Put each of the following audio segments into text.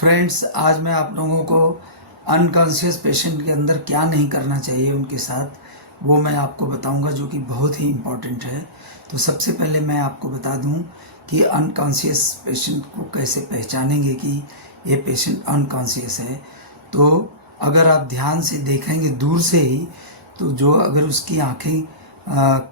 Friends, आज मैं आप लोगों को अनकॉन्शियस पेशेंट के अंदर क्या नहीं करना चाहिए उनके साथ वो मैं आपको बताऊंगा, जो कि बहुत ही इम्पॉर्टेंट है। तो सबसे पहले मैं आपको बता दूं कि अनकॉन्शियस पेशेंट को कैसे पहचानेंगे कि ये पेशेंट अनकॉन्शियस है। तो अगर आप ध्यान से देखेंगे दूर से ही, तो जो अगर उसकी आँखें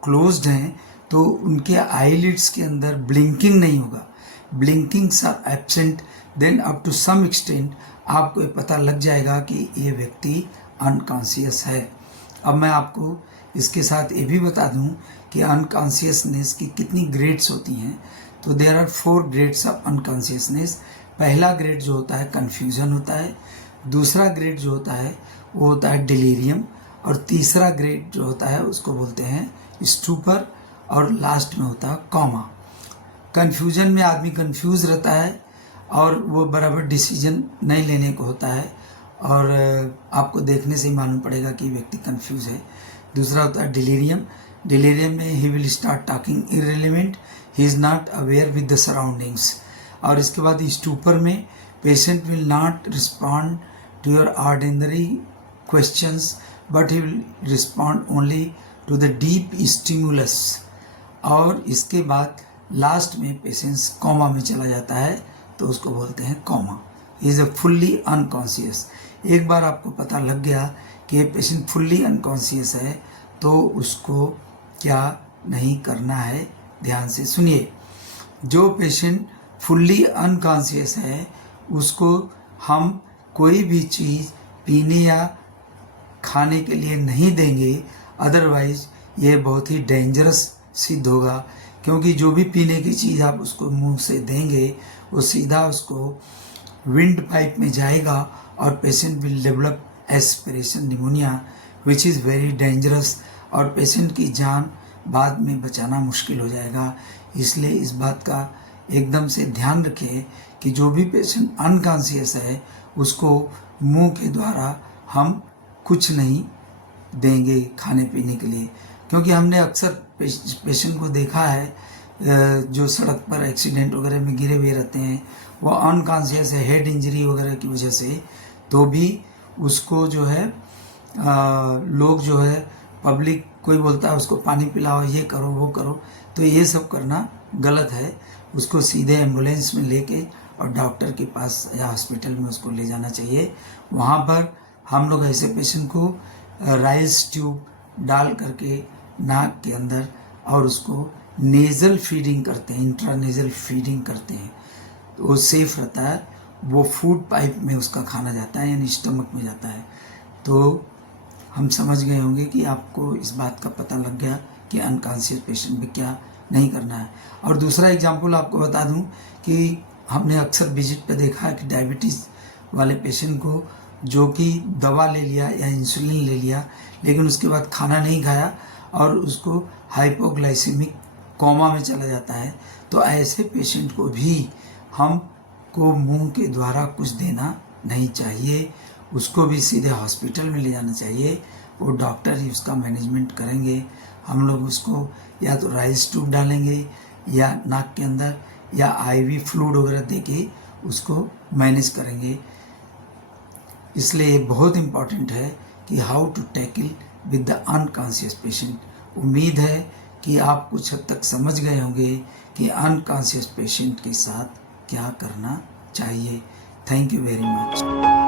क्लोज्ड हैं तो उनके आईलिड्स के अंदर ब्लिंकिंग नहीं होगा, blinkings are absent. Then up to some extent आपको ये पता लग जाएगा कि ये व्यक्ति अनकॉन्शियस है। अब मैं आपको इसके साथ ये भी बता दूं कि अनकॉन्शियसनेस की कितनी ग्रेड्स होती हैं। तो there are 4 grades of unconsciousness. पहला ग्रेड जो होता है कन्फ्यूजन होता है, दूसरा ग्रेड जो होता है वो होता है डिलीरियम, और तीसरा ग्रेड जो होता है उसको बोलते हैं स्टूपर, और लास्ट में होता है कॉमा। कन्फ्यूजन में आदमी कंफ्यूज रहता है और वो बराबर डिसीजन नहीं लेने को होता है, और आपको देखने से ही मालूम पड़ेगा कि व्यक्ति कंफ्यूज है। दूसरा होता है डिलीरियम। डिलीरियम में he will start talking irrelevant, he is not aware with the surroundings. और इसके बाद स्टूपर में patient will not respond to your ordinary questions, but he will respond only to the deep stimulus. और इसके बाद last में patients comma में चला जाता है, तो उसको बोलते हैं comma. Is a fully unconscious. एक बार आपको पता लग गया कि ये पेशेंट फुल्ली अनकॉन्शियस है, तो उसको क्या नहीं करना है, ध्यान से सुनिए। जो पेशेंट फुल्ली अनकॉन्शियस है उसको हम कोई भी चीज़ पीने या खाने के लिए नहीं देंगे, अदरवाइज ये बहुत ही डेंजरस सिद्ध होगा। क्योंकि जो भी पीने की चीज़ आप उसको मुंह से देंगे वो सीधा उसको विंड पाइप में जाएगा और patient will develop aspiration pneumonia, which is very dangerous, और पेशेंट की जान बाद में बचाना मुश्किल हो जाएगा। इसलिए इस बात का एकदम से ध्यान रखें कि जो भी पेशेंट अनकॉन्शियस है उसको मुंह के द्वारा हम कुछ नहीं देंगे खाने पीने के लिए। क्योंकि हमने अक्सर पेशेंट को देखा है जो सड़क पर एक्सीडेंट वगैरह में गिरे हुए रहते हैं, वो अनकॉन्शियस है हेड इंजरी वगैरह की वजह से, तो भी उसको जो है लोग जो है पब्लिक कोई बोलता है उसको पानी पिलाओ, ये करो वो करो, तो ये सब करना गलत है। उसको सीधे एम्बुलेंस में लेके और डॉक्टर के पास या हॉस्पिटल में उसको ले जाना चाहिए। वहाँ पर हम लोग ऐसे पेशेंट को राइस ट्यूब डाल करके नाक के अंदर और उसको नेज़ल फीडिंग करते हैं, इंट्रानेज़ल फीडिंग करते हैं, तो वो सेफ रहता है। वो फूड पाइप में उसका खाना जाता है, यानी स्टमक में जाता है। तो हम समझ गए होंगे कि आपको इस बात का पता लग गया कि अनकॉन्शियस पेशेंट में क्या नहीं करना है। और दूसरा एग्जाम्पल आपको बता दूं कि हमने अक्सर विजिट पे देखा है कि डायबिटीज़ वाले पेशेंट को, जो कि दवा ले लिया या इंसुलिन ले लिया लेकिन उसके बाद खाना नहीं खाया और उसको हाइपोग्लाइसेमिक कोमा में चला जाता है, तो ऐसे पेशेंट को भी हमको मुंह के द्वारा कुछ देना नहीं चाहिए। उसको भी सीधे हॉस्पिटल में ले जाना चाहिए, वो डॉक्टर ही उसका मैनेजमेंट करेंगे। हम लोग उसको या तो राइस ट्यूब डालेंगे या नाक के अंदर या आईवी फ्लूइड वगैरह दे के उसको मैनेज करेंगे। इसलिए ये बहुत इम्पॉर्टेंट है कि how to tackle with the unconscious patient. उम्मीद है कि आप कुछ हद तक समझ गए होंगे कि अनकॉन्शियस पेशेंट के साथ क्या करना चाहिए। Thank you very much.